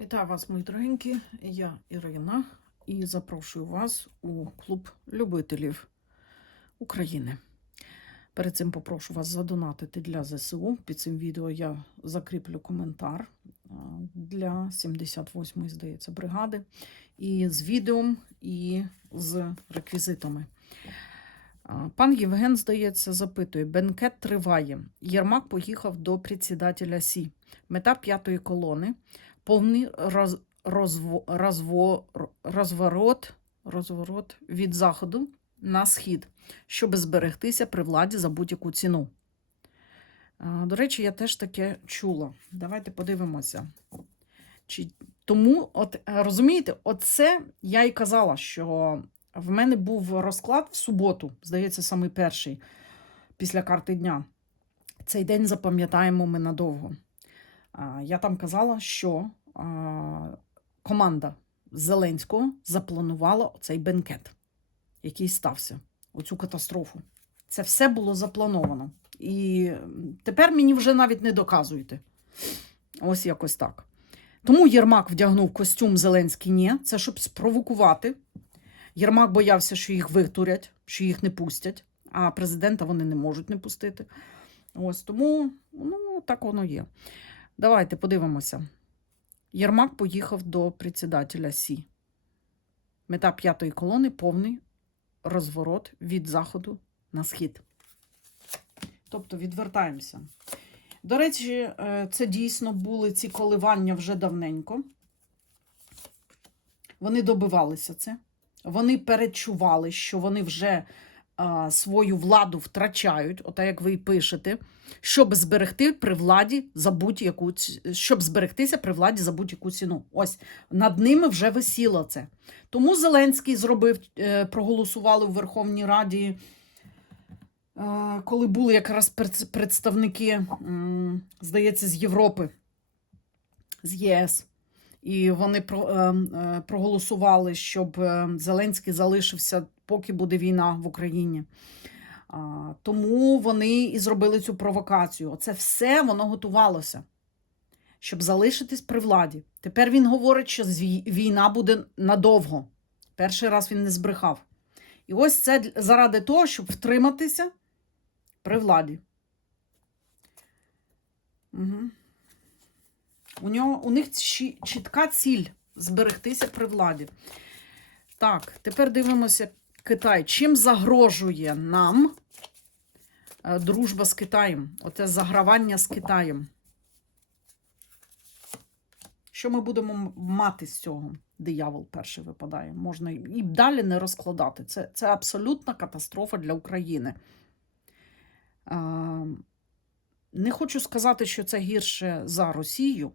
Вітаю вас, мої дорогенькі. Я Ірина і запрошую вас у клуб любителів України. Перед цим попрошу вас задонатити для ЗСУ. Під цим відео я закріплю коментар для 78-ї, здається, бригади. І з відео, і з реквізитами. Пан Євген, здається, запитує: Бенкет триває. Єрмак поїхав до председателя Сі. Мета п'ятої колони повний роз, розво, розво, розворот, розворот від заходу на схід, щоб зберегтися при владі за будь-яку ціну. До речі, я теж таке чула. Давайте подивимося. Чи... Тому, от розумієте, оце я і казала, що в мене був розклад в суботу, здається, самий перший після карти дня. Цей день запам'ятаємо ми надовго. Я там казала, що команда Зеленського запланувала цей бенкет, який стався, оцю катастрофу. Це все було заплановано. І тепер мені вже навіть не доказуєте. Ось якось так. Тому Єрмак вдягнув костюм Зеленський ні. Це щоб спровокувати. Єрмак боявся, що їх витурять, що їх не пустять, а президента вони не можуть не пустити. Ось тому ну, так воно є. Давайте подивимося. Єрмак поїхав до председателя Сі. Мета п'ятої колони повний розворот від заходу на схід. Тобто відвертаємося. До речі, е, це дійсно були ці коливання вже давненько. Вони добивалися це. Вони перечували, що вони вже а, свою владу втрачають, ота як ви і пишете, щоб зберегти при владі за будь-яку щоб зберегтися при владі за будь-яку ціну. Ось над ними вже висіло це. Тому Зеленський зробив, е, проголосували у Верховній Раді, е, коли були якраз представники, здається, з Європи, з ЄС. І вони про, е, проголосували, щоб е, Зеленський залишився, поки буде війна в Україні. Тому вони і зробили цю провокацію. Оце все воно готувалося, щоб залишитись при владі. Тепер він говорить, що війна буде надовго. Перший раз він не збрехав. І ось це заради того, щоб втриматися при владі. Угу. У, нього, у них чітка ціль зберегтися при владі. Так, тепер дивимося Китай. Чим загрожує нам е, дружба з Китаєм? Оте загравання з Китаєм. Що ми будемо мати з цього? Диявол перший випадає. Можна і далі не розкладати. Це, це абсолютна катастрофа для України. А, не хочу сказати, що це гірше за Росію,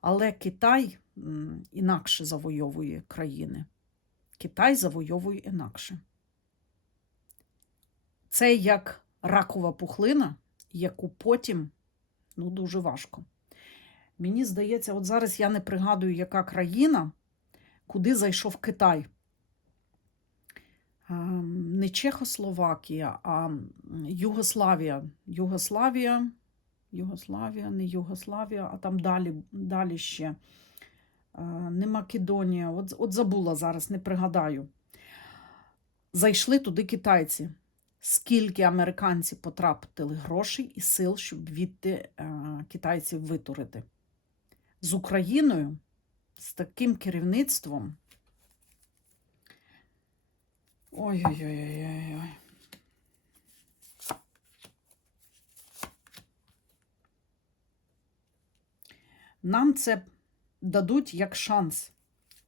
але Китай інакше завойовує країни. Китай завойовує інакше. Це як ракова пухлина, яку потім ну, дуже важко. Мені здається, от зараз я не пригадую, яка країна, куди зайшов Китай. Не Чехословакія, а Югославія. Югославія, Югославія, не Югославія, а там далі, далі ще. Не Македонія. От, от забула зараз, не пригадаю. Зайшли туди китайці. Скільки американці потрапили грошей і сил, щоб відти е, китайців витурити. З Україною, з таким керівництвом. Ой-ой-ой-ой-ой. Нам це дадуть як шанс.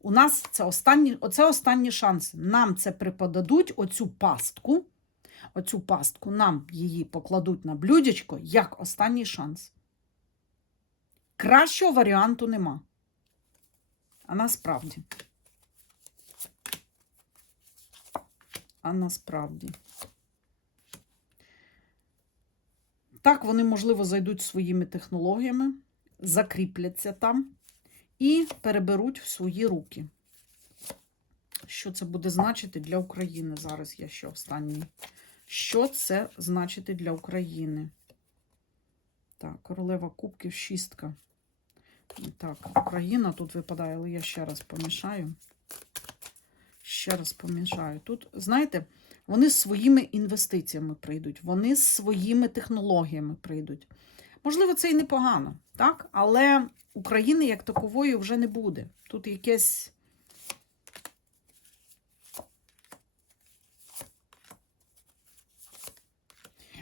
У нас це останні, оце останній шанс. Нам це преподадуть, оцю пастку. Оцю пастку нам її покладуть на блюдечко як останній шанс. Кращого варіанту нема. А насправді. А насправді. Так, вони, можливо, зайдуть своїми технологіями, закріпляться там і переберуть в свої руки. Що це буде значити для України? Зараз я ще останній. Що це значити для України? Так, королева кубків, шістка. Так, Україна тут випадає, але я ще раз помішаю. Ще раз помішаю. Тут, знаєте, вони з своїми інвестиціями прийдуть, вони з своїми технологіями прийдуть. Можливо, це і непогано, так? Але України як такової вже не буде. Тут якесь.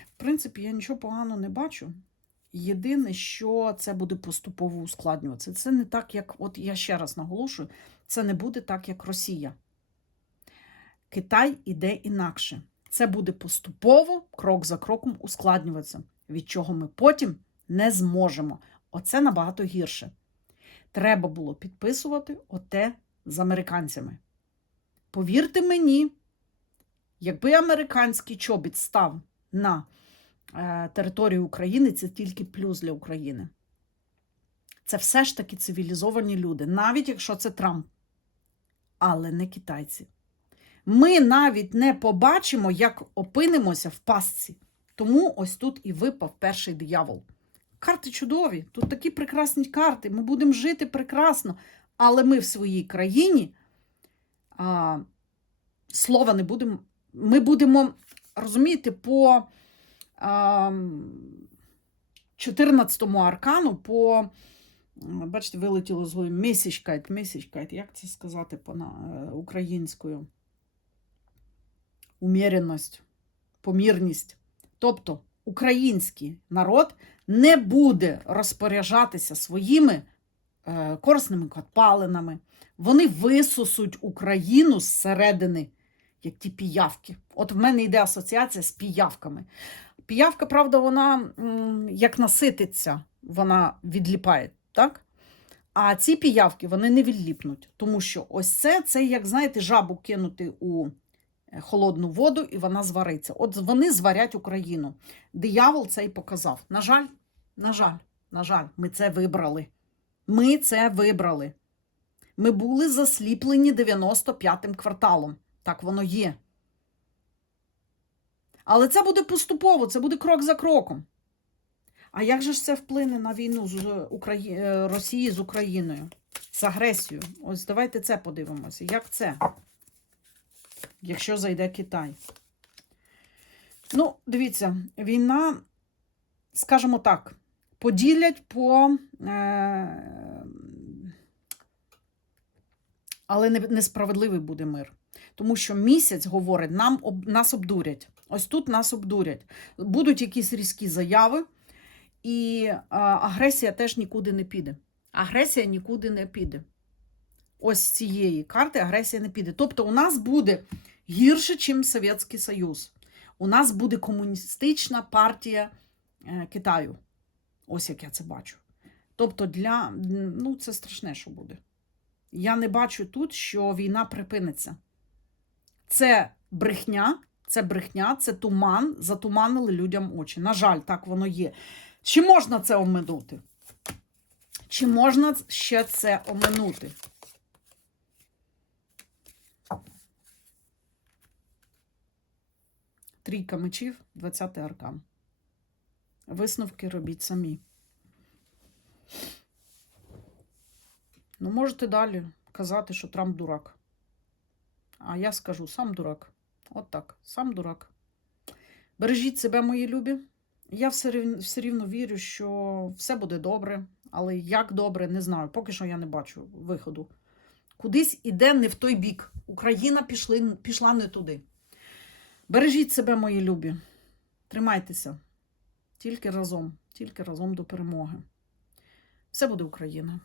В принципі, я нічого поганого не бачу. Єдине, що це буде поступово ускладнюватися. Це не так, як, от я ще раз наголошую, це не буде так, як Росія. Китай іде інакше. Це буде поступово, крок за кроком, ускладнюватися, від чого ми потім не зможемо. Оце набагато гірше. Треба було підписувати оте з американцями. Повірте мені, якби американський чобіт став на е, територію України, це тільки плюс для України. Це все ж таки цивілізовані люди, навіть якщо це Трамп, але не китайці. Ми навіть не побачимо, як опинимося в пастці. Тому ось тут і випав перший диявол. Карти чудові, тут такі прекрасні карти. Ми будемо жити прекрасно, але ми в своїй країні а, слова не будемо. Ми будемо, розумієте, по а, 14-му аркану, по, бачите, вилетіло з голови місячкайт, місячкайт, як це сказати по е, українською? Уміряність, помірність. Тобто український народ не буде розпоряджатися своїми е, корисними копалинами. Вони висосуть Україну зсередини, як ті піявки. От в мене йде асоціація з піявками. Піявка, правда, вона як насититься, вона відліпає, так? А ці піявки вони не відліпнуть, тому що ось це, це як, знаєте, жабу кинути у холодну воду, і вона звариться. От вони зварять Україну. Диявол це і показав. На жаль, на жаль, на жаль, ми це вибрали. Ми це вибрали. Ми були засліплені 95-м кварталом. Так воно є. Але це буде поступово, це буде крок за кроком. А як же ж це вплине на війну з Украї... е, Росії з Україною? З агресією? Ось давайте це подивимося. Як це? Якщо зайде Китай. Ну, дивіться, війна, скажімо так, поділять по. Е... Але несправедливий буде мир. Тому що місяць говорить, нам об, нас обдурять. Ось тут нас обдурять. Будуть якісь різкі заяви, і а, агресія теж нікуди не піде. Агресія нікуди не піде. Ось цієї карти агресія не піде. Тобто, у нас буде гірше, ніж Совєтський Союз. У нас буде комуністична партія е, Китаю. Ось як я це бачу. Тобто, для ну, це страшне, що буде. Я не бачу тут, що війна припиниться. Це брехня, це брехня, це туман, затуманили людям очі. На жаль, так воно є. Чи можна це оминути? Чи можна ще це оминути? Трійка мечів, 20 аркан. Висновки робіть самі. Ну, можете далі казати, що Трамп дурак. А я скажу сам дурак. От так, сам дурак. Бережіть себе, мої любі. Я все рівно, все рівно вірю, що все буде добре, але як добре, не знаю. Поки що я не бачу виходу. Кудись іде не в той бік. Україна пішли, пішла не туди. Бережіть себе, мої любі. Тримайтеся. Тільки разом, тільки разом до перемоги. Все буде Україна.